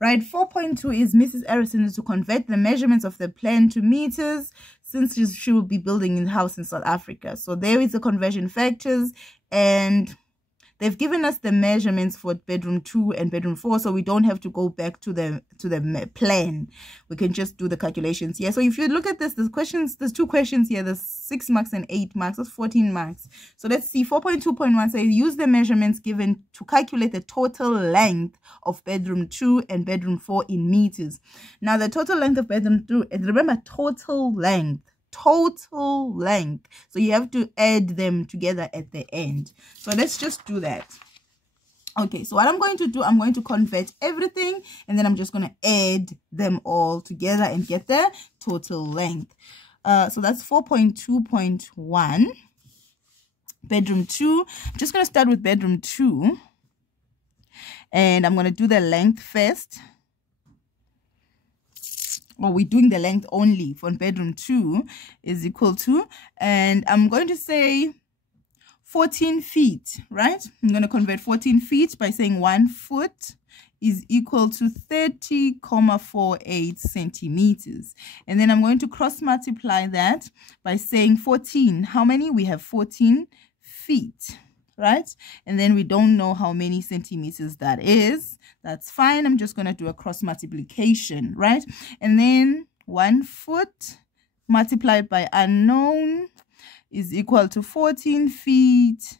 right? 4.2 is Mrs. Harrison is to convert the measurements of the plan to meters, since she will be building a house in South Africa. So there is the conversion factors, and they've given us the measurements for bedroom 2 and bedroom 4, so we don't have to go back to the plan. We can just do the calculations here. So if you look at this, there's 2 questions here. There's 6 marks and 8 marks. That's 14 marks. So let's see. 4.2.1 says use the measurements given to calculate the total length of bedroom 2 and bedroom 4 in meters. Now the total length of bedroom 2, and remember, total length. So you have to add them together at the end. So let's just do that. Okay, so what I'm going to do, I'm going to convert everything, and then I'm just going to add them all together and get the total length. So that's 4.2.1 bedroom 2. I'm just going to start with bedroom 2, and I'm going to do the length first. Well, we're doing the length only for bedroom 2 is equal to, and I'm going to say 14 feet, right? I'm going to convert 14 feet by saying 1 foot is equal to 30,48 centimeters. And then I'm going to cross multiply that by saying 14. How many? We have 14 feet. Right? And then we don't know how many centimeters that is. That's fine. I'm just going to do a cross multiplication, right? And then 1 foot multiplied by unknown is equal to 14 feet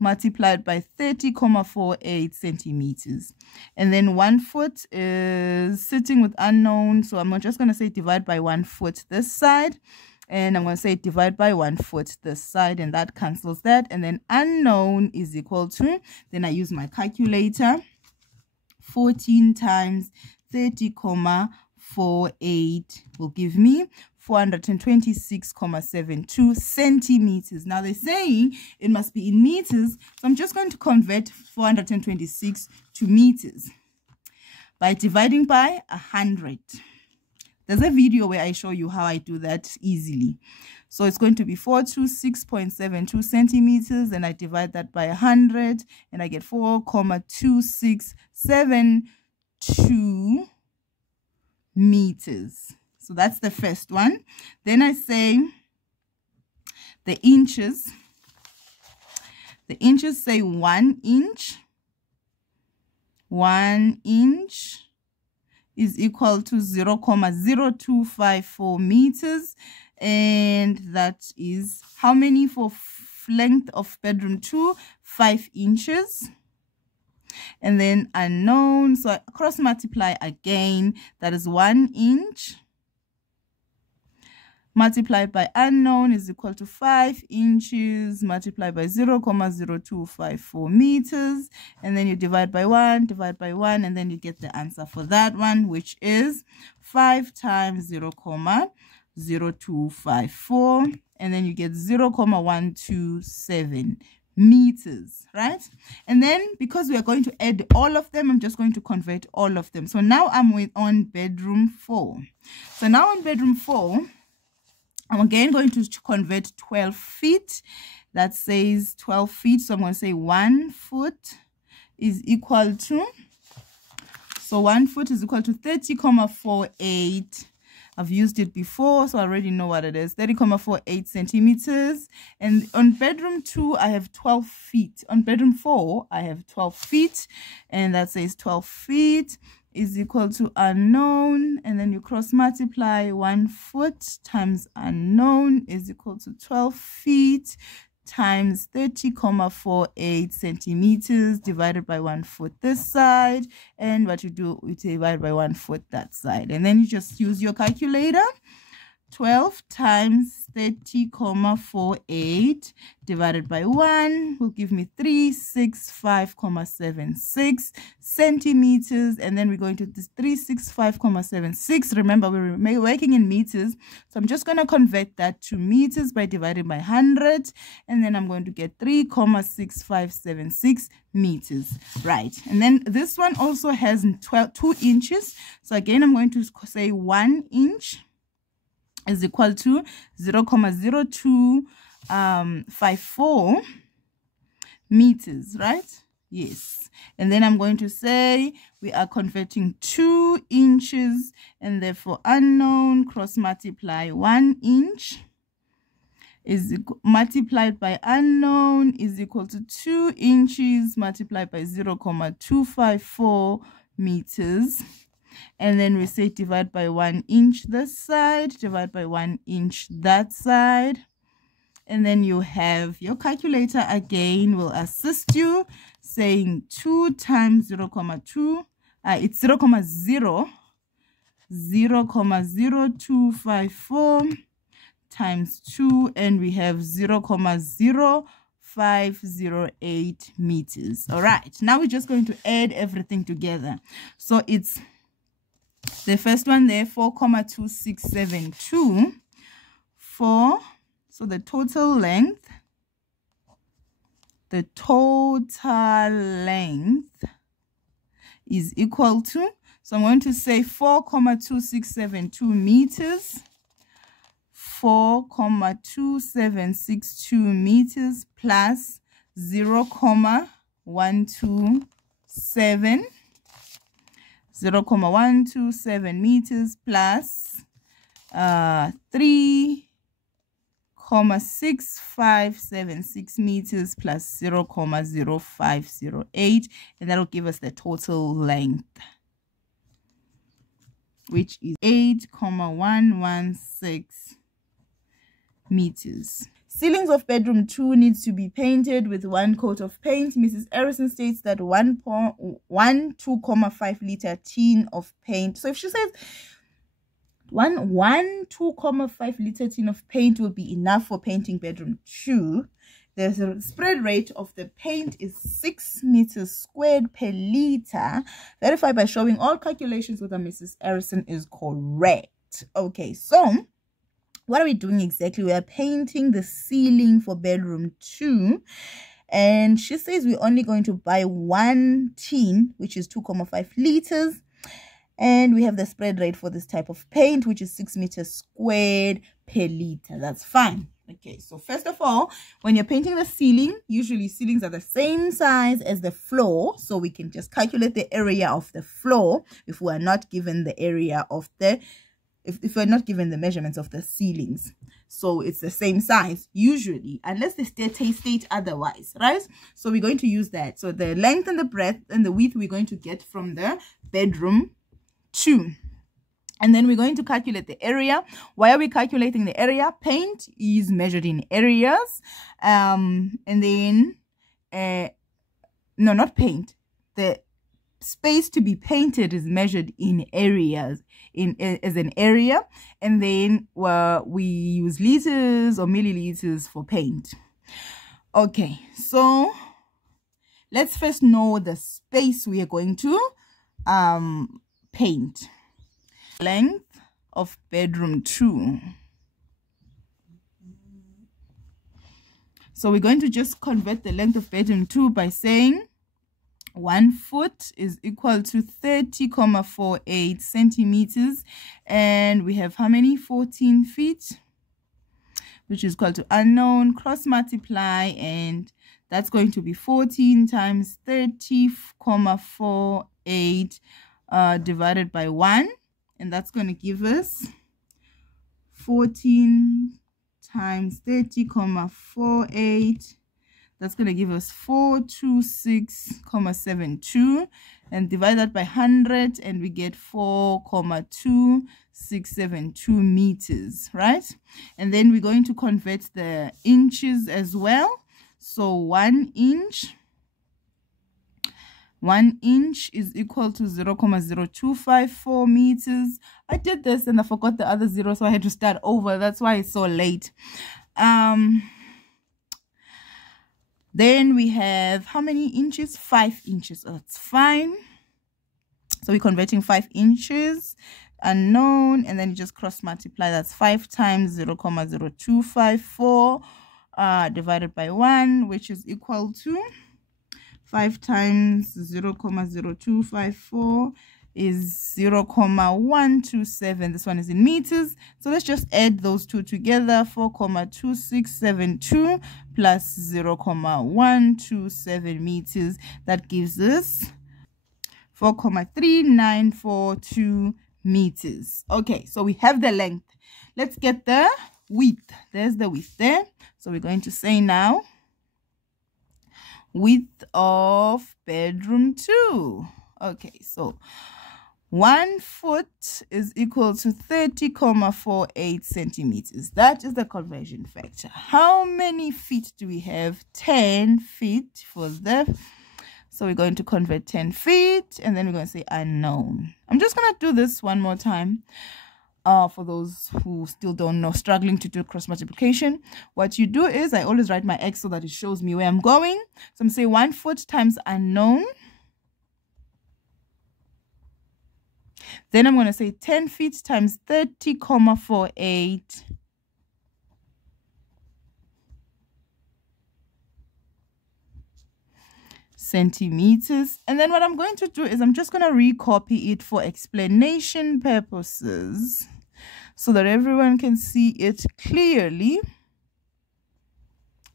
multiplied by 30,48 centimeters. And then 1 foot is sitting with unknown. So I'm just going to say divide by 1 foot this side. And I'm going to say divide by 1 foot this side, and that cancels that. And then unknown is equal to, then I use my calculator, 14 times 30,48 will give me 426,72 centimeters. Now they're saying it must be in meters, so I'm just going to convert 426 to meters by dividing by 100. There's a video where I show you how I do that easily. So it's going to be 426.72 centimeters, and I divide that by 100, and I get 4,2672 meters. So that's the first one. Then I say the inches. The inches say 1 inch. 1 inch is equal to 0,0254 meters, and that is how many for length of bedroom 2? 5 inches. And then unknown, so I cross multiply again. That is 1 inch multiplied by unknown is equal to 5 inches multiplied by 0,0254 meters. And then you divide by 1, and then you get the answer for that one, which is 5 times 0,0254. And then you get 0,127 meters, right? And then because we are going to add all of them, I'm just going to convert all of them. So now I'm on bedroom 4. So now on bedroom 4, I'm again going to convert 12 feet. That says 12 feet. So I'm going to say 1 foot is equal to, so 1 foot is equal to 30,48. I've used it before, so I already know what it is. 30,48 centimeters. And on bedroom 2, I have 12 feet. On bedroom 4, I have 12 feet. And that says 12 feet is equal to unknown, and then you cross multiply 1 foot times unknown is equal to 12 feet times 30,48 centimeters divided by 1 foot this side, and what you do, you divide by 1 foot that side, and then you just use your calculator. 12 times 30,48 divided by 1 will give me 365,76 centimeters. And then we're going to this 365,76. Remember, we're working in meters. So I'm just going to convert that to meters by dividing by 100. And then I'm going to get 3,6576 meters. Right. And then this one also has 2 inches. So again, I'm going to say 1 inch is equal to 0,0254 meters, right? Yes. And then I'm going to say we are converting 2 inches, and therefore unknown cross multiply 1 inch is multiplied by unknown is equal to 2 inches multiplied by 0,254 meters. And then we say divide by 1 inch this side, divide by 1 inch that side. And then you have your calculator again will assist you, saying 2 times 0,2, it's 0,0254 times 2, and we have 0,0508 meters. All right, now we're just going to add everything together. So it's the first one there, 4,2672. 4, so the total length is equal to, so I'm going to say 4,2672 meters, 4,2762 meters plus 0,127 meters plus 3,6576 meters plus 0,0508, and that will give us the total length, which is 8,116 meters. Ceilings of bedroom 2 needs to be painted with 1 coat of paint. Mrs. Harrison states that 2.5 liter tin of paint. So if she says 2.5 liter tin of paint will be enough for painting bedroom 2, the spread rate of the paint is 6 meters squared per liter. Verify by showing all calculations whether Mrs. Harrison is correct. Okay, so what are we doing exactly? We are painting the ceiling for bedroom 2. And she says we're only going to buy 1 tin, which is 2.5 liters. And we have the spread rate for this type of paint, which is 6 meters squared per liter. That's fine. Okay, so first of all, when you're painting the ceiling, usually ceilings are the same size as the floor. So we can just calculate the area of the floor if we are not given the area of the, if we're not given the measurements of the ceilings. So it's the same size usually, unless the state otherwise, right? So we're going to use that. So the length and the breadth and the width we're going to get from the bedroom 2. And then we're going to calculate the area. Why are we calculating the area? Paint is measured in areas. And then, no, not paint. The space to be painted is measured in areas, as an area. And then we use liters or milliliters for paint. Okay, so let's first know the space we are going to paint. Length of bedroom 2. So we're going to just convert the length of bedroom 2 by saying 1 foot is equal to 30,48 centimeters, and we have how many? 14 feet, which is equal to unknown, cross multiply, and that's going to be 14 times 30,48 divided by 1. And that's going to give us 14 times 30,48. That's going to give us 426,72. And divide that by 100, and we get 4,2672 meters, right? And then we're going to convert the inches as well. So 1 inch. 1 inch is equal to 0,0254 meters. I did this and I forgot the other 0, so I had to start over. That's why it's so late. Then we have how many inches? 5 inches. Oh, that's fine. So we're converting 5 inches, unknown, and then you just cross multiply. That's 5 times 0,0254 divided by 1, which is equal to 5 times 0,0254 is 0,127. This one is in meters. So let's just add those two together. 4,2672 plus 0,127 meters. That gives us 4,3942 meters. Okay, so we have the length. Let's get the width. There's the width there. So we're going to say now, width of bedroom 2. Okay, so 1 foot is equal to 30,48 centimeters. That is the conversion factor. How many feet do we have? 10 feet for the... So we're going to convert 10 feet, and then we're going to say unknown. I'm just going to do this one more time. For those who still don't know, struggling to do cross multiplication, what you do is I always write my X so that it shows me where I'm going. So I'm going to say 1 foot times unknown. Then I'm going to say 10 feet times 30,48 centimeters. And then what I'm going to do is I'm just going to recopy it for explanation purposes so that everyone can see it clearly,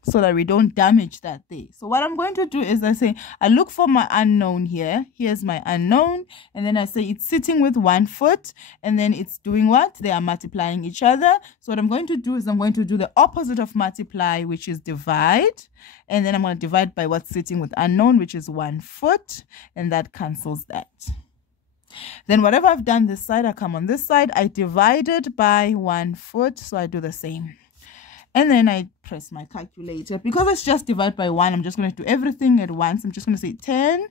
so that we don't damage that there. So what I'm going to do is I look for my unknown here. Here's my unknown. And then I say it's sitting with 1 foot. And then it's doing what? They are multiplying each other. So what I'm going to do is I'm going to do the opposite of multiply, which is divide. And then I'm going to divide by what's sitting with unknown, which is 1 foot. And that cancels that. Then whatever I've done this side, I come on this side. I divided by 1 foot. So I do the same. And then I press my calculator. Because it's just divide by 1, I'm just going to do everything at once. I'm just going to say 10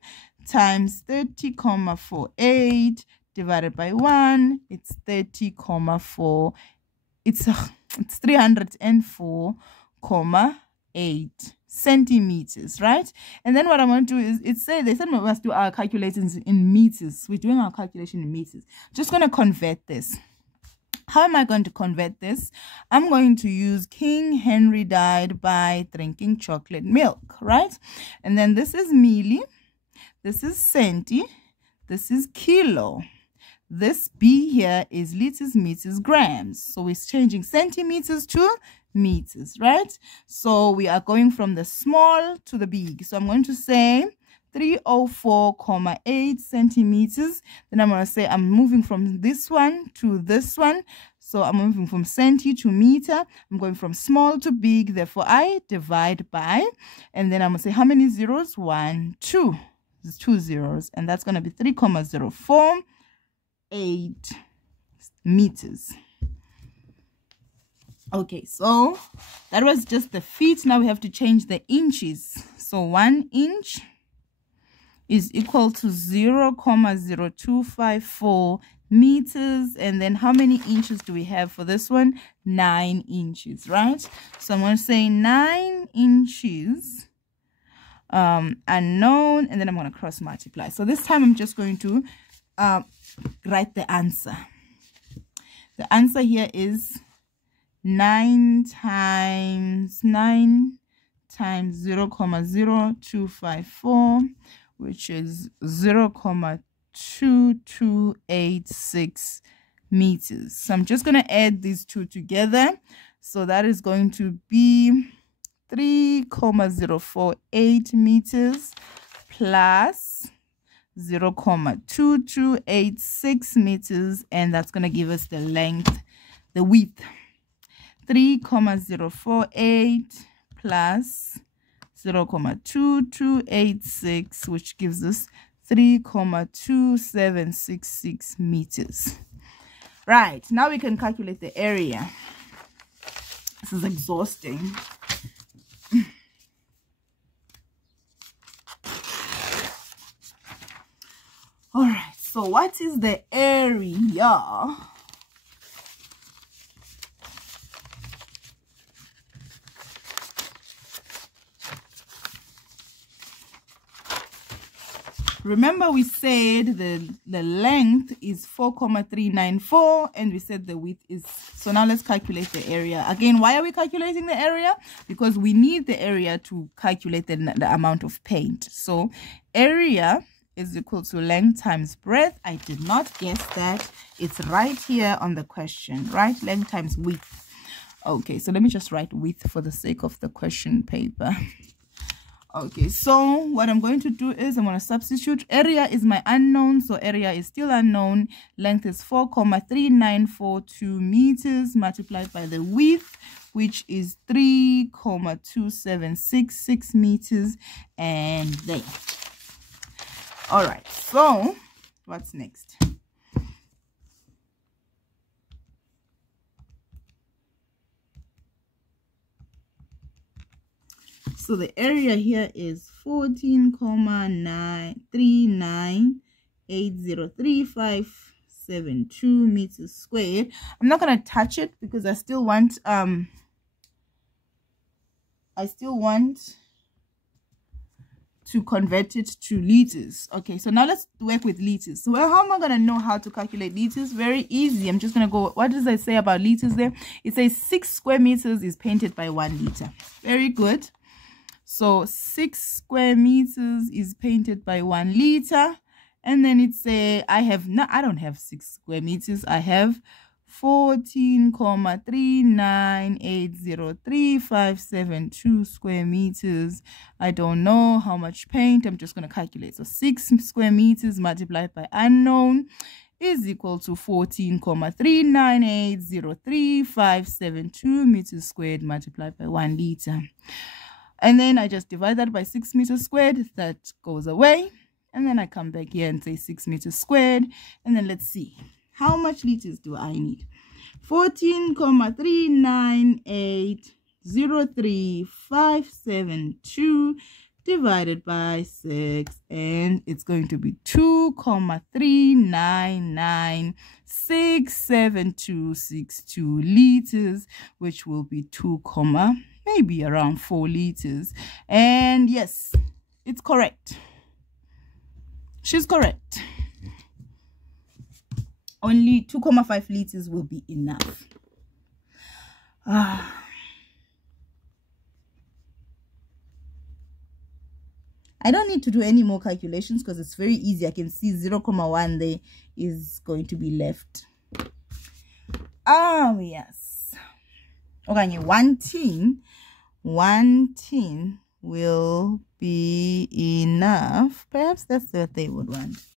times 30,48 divided by 1. It's 30,4. It's 304,8 centimeters, right? And then what I'm going to do is they said we must do our calculations in meters. We're doing our calculation in meters. Just going to convert this. How am I going to convert this? I'm going to use King Henry died by drinking chocolate milk, right? And then this is milli, this is centi, this is kilo. This B here is liters, meters, grams. So we're changing centimeters to meters, right? So we are going from the small to the big. So I'm going to say 304,8 centimeters. Then I'm going to say I'm moving from this one to this one. So I'm moving from centi to meter. I'm going from small to big. Therefore, I divide by. And then I'm going to say how many zeros? 1, 2. There's 2 zeros. And that's going to be 3,048 meters. Okay, so that was just the feet. Now we have to change the inches. So 1 inch is equal to 0,0254 meters. And then how many inches do we have for this one? 9 inches, right? So I'm going to say 9 inches unknown, and then I'm going to cross multiply. So this time I'm just going to write the answer. The answer here is 9 times 0,0254, which is 0,2286 meters. So I'm just going to add these two together. So that is going to be 3,048 meters plus 0,2286 meters, and that's going to give us the length, the width. 3,048 plus 0,2286, which gives us 3,2766 meters. Right, now we can calculate the area. This is exhausting. All right, so what is the area remember we said the length is 4,394 and we said the width is, so now let's calculate the area. Again, why are we calculating the area? Because we need the area to calculate the amount of paint. So area is equal to length times breadth. I did not guess that. It's right here on the question, right? Length times width. Okay, so let me just write width for the sake of the question paper. Okay, so what I'm going to do is I'm going to substitute. Area is my unknown, so area is still unknown. Length is 4,3942 meters multiplied by the width, which is 3,2766 meters, and there. All right, so what's next? So the area here is 14,39803572 meters squared. I'm not going to touch it because I still want to convert it to liters. Okay, so now let's work with liters. So how am I going to know how to calculate liters? Very easy. I'm just going to go, what does it say about liters there? It says 6 square meters is painted by 1 liter. Very good. So 6 square meters is painted by 1 liter. And then it's I don't have 6 square meters. I have 14,39803572 square meters. I don't know how much paint. I'm just going to calculate. So 6 square meters multiplied by unknown is equal to 14,39803572 meters squared multiplied by 1 liter. And then I just divide that by 6 meters squared. That goes away. And then I come back here and say 6 meters squared. And then let's see. How much liters do I need? 14,39803572 divided by 6. And it's going to be 2,399,67262 liters, which will be maybe around 4 liters. And yes, it's correct. She's correct. Only 2,5 liters will be enough. I don't need to do any more calculations because it's very easy. I can see 0,1 there is going to be left. Oh, yes. Okay, 1 tin will be enough. Perhaps that's what they would want.